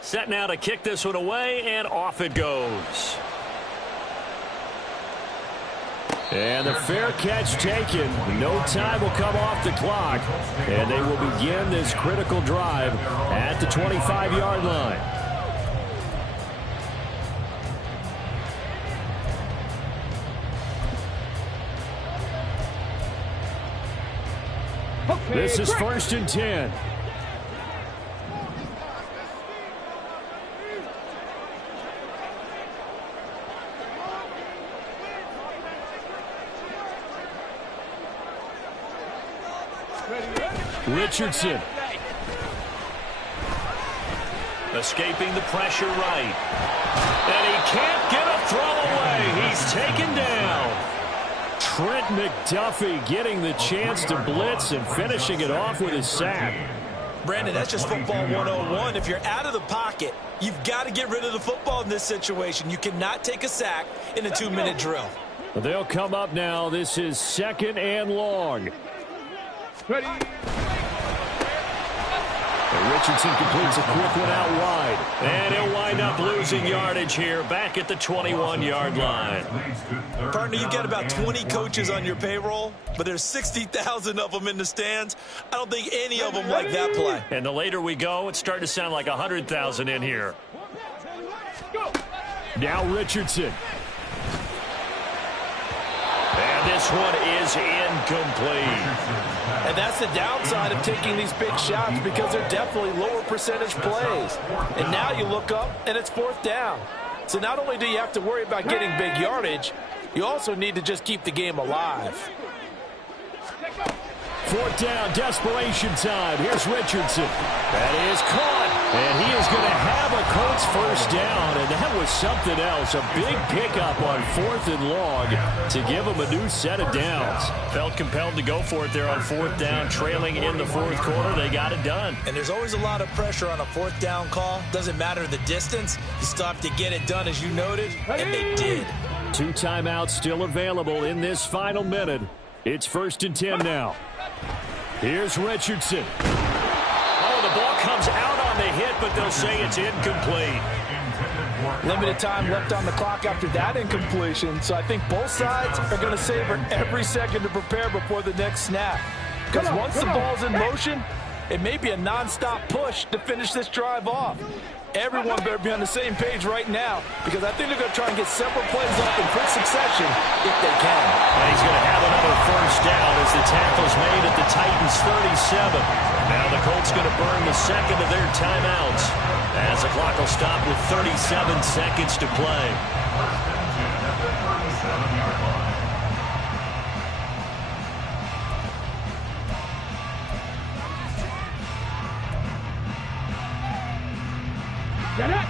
Set now to kick this one away, and off it goes. And the fair catch taken. No time will come off the clock. And they will begin this critical drive at the 25-yard line. This is 1st and 10. Richardson. Escaping the pressure right. And he can't get a throw away. He's taken down. Trent McDuffie getting the chance to blitz and finishing it off with his sack. Brandon, that's just football 101. If you're out of the pocket, you've got to get rid of the football in this situation. You cannot take a sack in a 2-minute drill. They'll come up now. This is 2nd and long. Ready. And Richardson completes a quick one out wide. And he'll wind up losing yardage here back at the 21-yard line. Partner, you've got about 20 coaches on your payroll, but there's 60,000 of them in the stands. I don't think any of them like that play. And the later we go, it's starting to sound like 100,000 in here. Now Richardson. And this one is incomplete. And that's the downside of taking these big shots because they're definitely lower percentage plays. And now you look up, and it's 4th down. So not only do you have to worry about getting big yardage, you also need to just keep the game alive. Fourth down, desperation time. Here's Richardson. That is caught. And he is going to have a Colts first down. And that was something else. A big pickup on 4th and long to give him a new set of downs. Felt compelled to go for it there on 4th down. Trailing in the 4th quarter. They got it done. And there's always a lot of pressure on a 4th down call. Doesn't matter the distance. You still have to get it done, as you noted. And they did. 2 timeouts still available in this final minute. It's 1st and 10 now. Here's Richardson. Oh, the ball comes out on the hit, but they'll say it's incomplete. Limited time left on the clock after that incompletion, so I think both sides are going to savor every second to prepare before the next snap. Because once the ball's in motion, it may be a nonstop push to finish this drive off. Everyone better be on the same page right now, because I think they're going to try and get several plays off in quick succession if they can. And he's going to have another first down as the tackle's made at the Titans' 37. Now the Colts going to burn the second of their timeouts as the clock will stop with 37 seconds to play.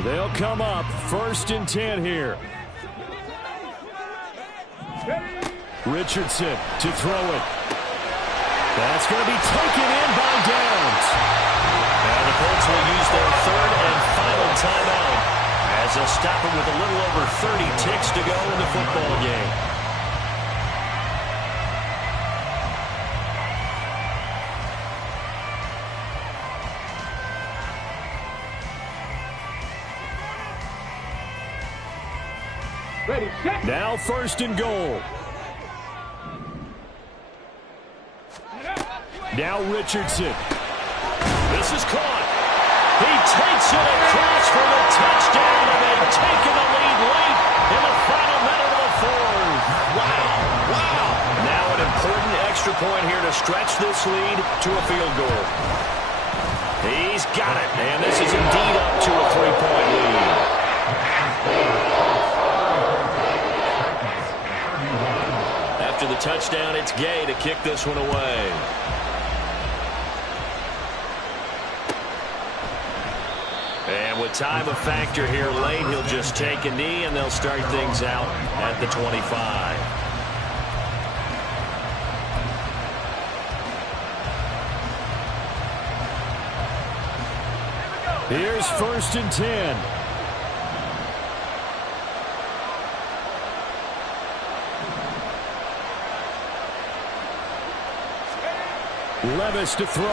They'll come up 1st and 10 here. Richardson to throw it. That's going to be taken in by Downs. Now the Colts will use their 3rd and final timeout as they'll stop it with a little over 30 ticks to go in the football game. Now 1st and goal. Now Richardson. This is caught. He takes it across for the touchdown, and they've taken the lead late in the final minute of the 4th. Wow. Now an important extra point here to stretch this lead to a field goal. He's got it, and this is indeed up to a 3-point lead. After the touchdown, it's Gay to kick this one away. And with time a factor here late, he'll just take a knee, and they'll start things out at the 25. Here's 1st and 10. Levis to throw.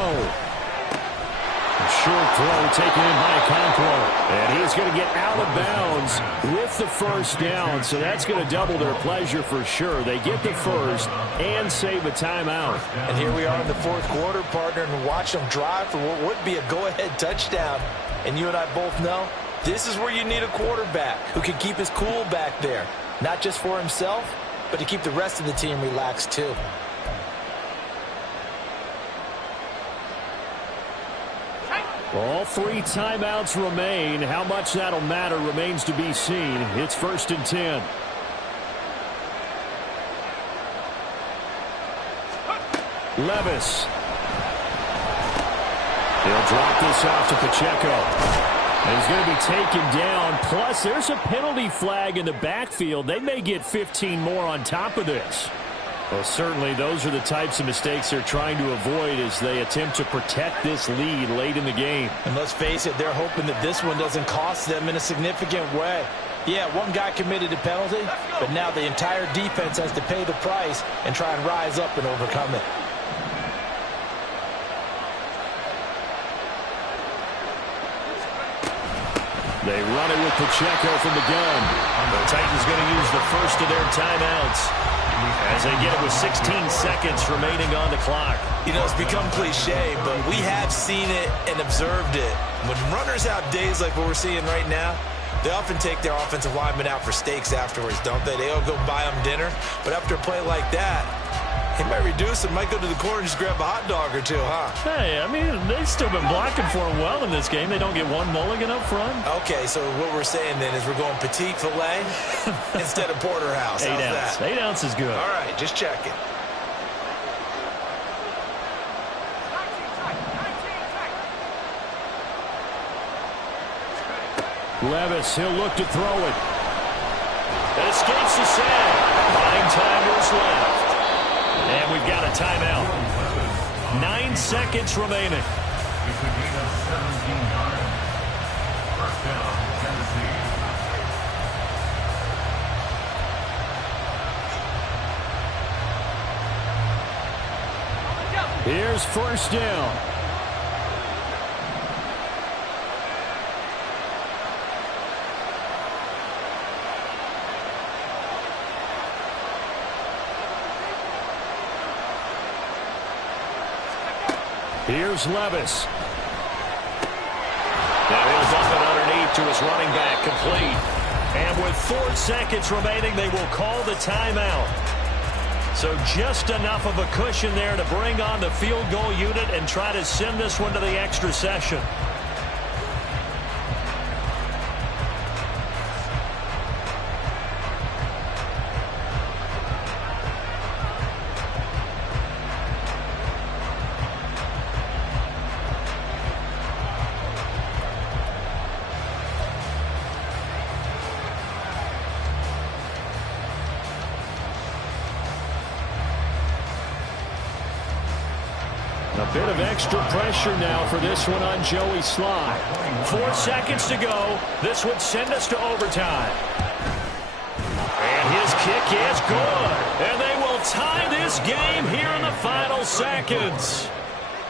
A short throw taken in by Conquo. And he's going to get out of bounds with the first down. So that's going to double their pleasure for sure. They get the first and save a timeout. And here we are in the 4th quarter, partner, and watch them drive for what would be a go-ahead touchdown. And you and I both know this is where you need a quarterback who can keep his cool back there. Not just for himself, but to keep the rest of the team relaxed too. All 3 timeouts remain. How much that'll matter remains to be seen. It's 1st and 10. Levis. He'll drop this off to Pacheco. And he's going to be taken down. Plus, there's a penalty flag in the backfield. They may get 15 more on top of this. Well, certainly those are the types of mistakes they're trying to avoid as they attempt to protect this lead late in the game. And let's face it, they're hoping that this one doesn't cost them in a significant way. Yeah, one guy committed a penalty, but now the entire defense has to pay the price and try and rise up and overcome it. They run it with Pacheco from the gun. The Titans going to use the first of their timeouts as they get it with 16 seconds remaining on the clock. You know, it's become cliche, but we have seen it and observed it. When runners have days like what we're seeing right now, they often take their offensive linemen out for steaks afterwards, don't they? They all go buy them dinner. But after a play like that, he might reduce it, might go to the corner and just grab a hot dog or two, huh? Hey, I mean, they've still been blocking for him well in this game. They don't get one mulligan up front. Okay, so what we're saying then is we're going petite filet instead of porterhouse. How's that? 8 ounces is good. All right, just checking. Levis, he'll look to throw it. It escapes the sack. 9-timers left. And we've got a timeout. 9 seconds remaining. It's a gain of 17 yards. First down, Tennessee. Here's first down. Here's Levis. Now he'll dump it underneath to his running back, complete. And with 4 seconds remaining, they will call the timeout. So just enough of a cushion there to bring on the field goal unit and try to send this one to the extra session. A bit of extra pressure now for this one on Joey Sly. 4 seconds to go. This would send us to overtime. And his kick is good. And they will tie this game here in the final seconds.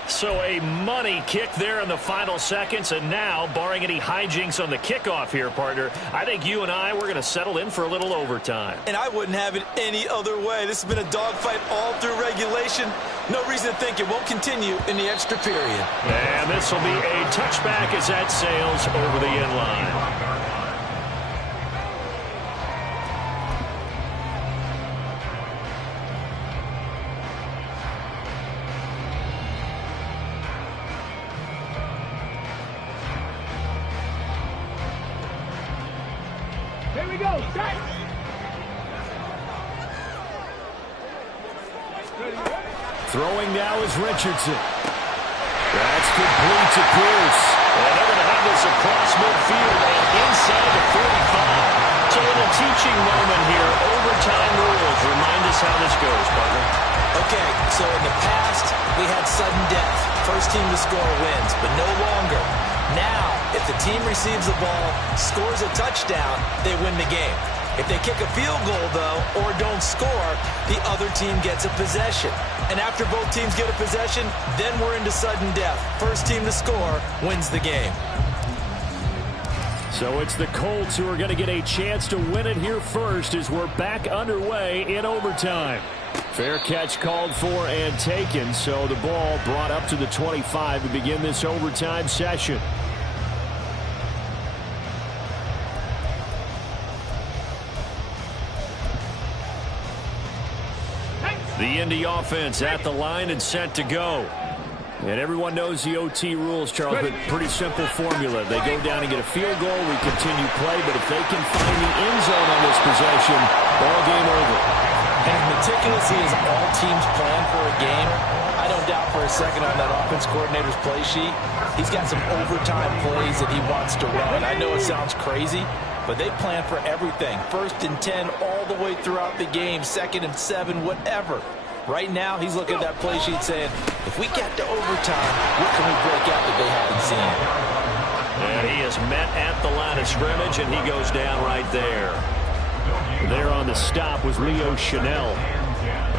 So a money kick there in the final seconds. And now, barring any hijinks on the kickoff here, partner, I think you and I, we're going to settle in for a little overtime. And I wouldn't have it any other way. This has been a dogfight all through regulation. No reason to think it won't continue in the extra period. And this will be a touchback as that sails over the end line. Here we go. Set. Throwing now is Richardson. That's complete to Pierce. And they're going to have this across midfield and inside the 45. So a little teaching moment here. Overtime rules. Remind us how this goes, partner. Okay, so in the past, we had sudden death. First team to score wins, but no longer. Now, if the team receives the ball, scores a touchdown, they win the game. If they kick a field goal, though, or don't score, the other team gets a possession. And after both teams get a possession, then we're into sudden death. First team to score wins the game. So it's the Colts who are going to get a chance to win it here first as we're back underway in overtime. Fair catch called for and taken, so the ball brought up to the 25 to begin this overtime session. The Indy offense at the line and set to go. And everyone knows the OT rules, Charles, but pretty simple formula. They go down and get a field goal, we continue play, but if they can find the end zone on this possession, ball game over. And as meticulously as all teams plan for a game, I don't doubt for a second on that offense coordinator's play sheet, he's got some overtime plays that he wants to run. I know it sounds crazy, but they plan for everything. 1st and 10 all the way throughout the game, 2nd and 7, whatever. Right now, he's looking at that play sheet saying, if we get to overtime, what can we break out that they haven't seen? And he is met at the line of scrimmage, and he goes down right there. There on the stop was Leo Chanel.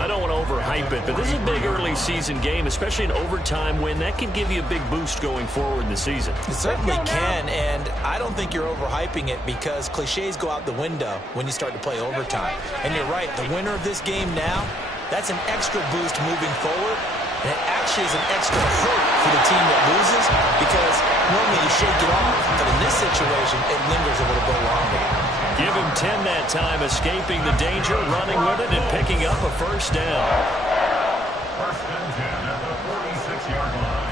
I don't want to overhype it, but this is a big early season game, especially an overtime win. That can give you a big boost going forward in the season. It certainly can, and I don't think you're overhyping it because cliches go out the window when you start to play overtime. And you're right, the winner of this game now, that's an extra boost moving forward, and it actually is an extra hurt for the team that loses because normally you shake it off, but in this situation, it lingers a little bit longer. Give him 10 that time, escaping the danger, running with it, and picking up a first down. First and 10 at the 46-yard line.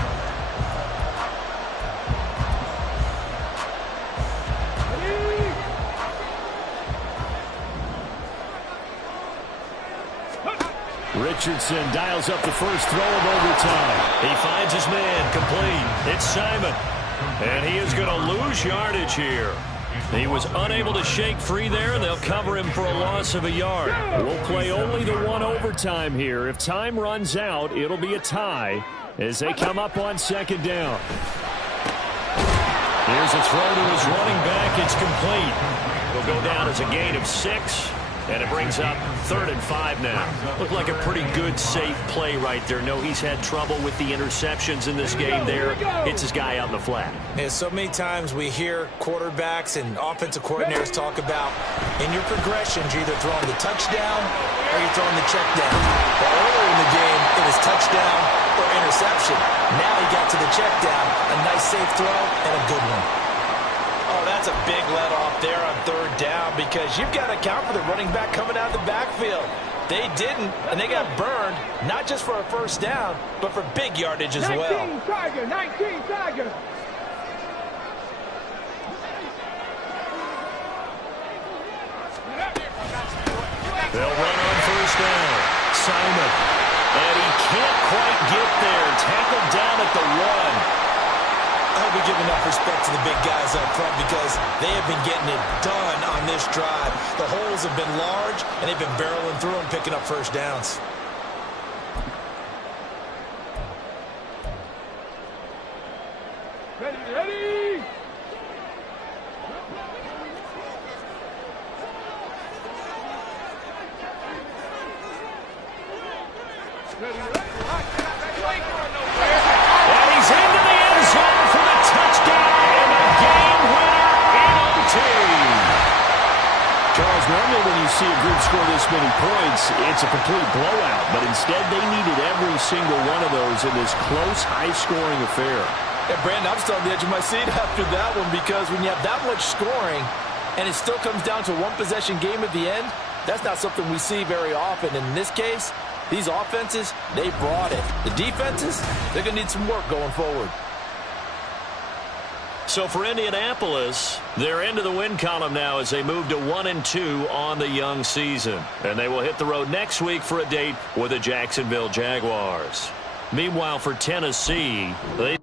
Richardson dials up the first throw of overtime. He finds his man, complete. It's Simon. And he is going to lose yardage here. He was unable to shake free there, and they'll cover him for a loss of a yard. We'll play only the one overtime here. If time runs out, it'll be a tie as they come up on second down. Here's a throw to his running back. It's complete. It'll go down as a gain of 6. And it brings up 3rd and 5 now. Looked like a pretty good, safe play right there. No, he's had trouble with the interceptions in this game there. Hits his guy out in the flat. Yeah, so many times we hear quarterbacks and offensive coordinators talk about in your progressions, you're either throwing the touchdown or you're throwing the check down. But earlier in the game, it was touchdown or interception. Now he got to the check down. A nice, safe throw and a good one. Oh, that's a big let-off there on 3rd down because you've got to account for the running back coming out of the backfield. They didn't, and they got burned, not just for a 1st down, but for big yardage as well. 19 Tiger. They'll run on 1st down. Simon. And he can't quite get there. Tackled down at the 1. I hope we give enough respect to the big guys up front because they have been getting it done on this drive. The holes have been large, and they've been barreling through and picking up 1st downs. Ready. And he's into the end zone for the touchdown and the game winner in OT. Charles, normally when you see a group score this many points, it's a complete blowout. But instead, they needed every single one of those in this close, high-scoring affair. Yeah, Brandon, I'm still on the edge of my seat after that one because when you have that much scoring and it still comes down to a one-possession game at the end, that's not something we see very often. And in this case, these offenses, they brought it. The defenses, they're going to need some work going forward. So for Indianapolis, they're into the win column now as they move to 1-2 on the young season. And they will hit the road next week for a date with the Jacksonville Jaguars. Meanwhile, for Tennessee, they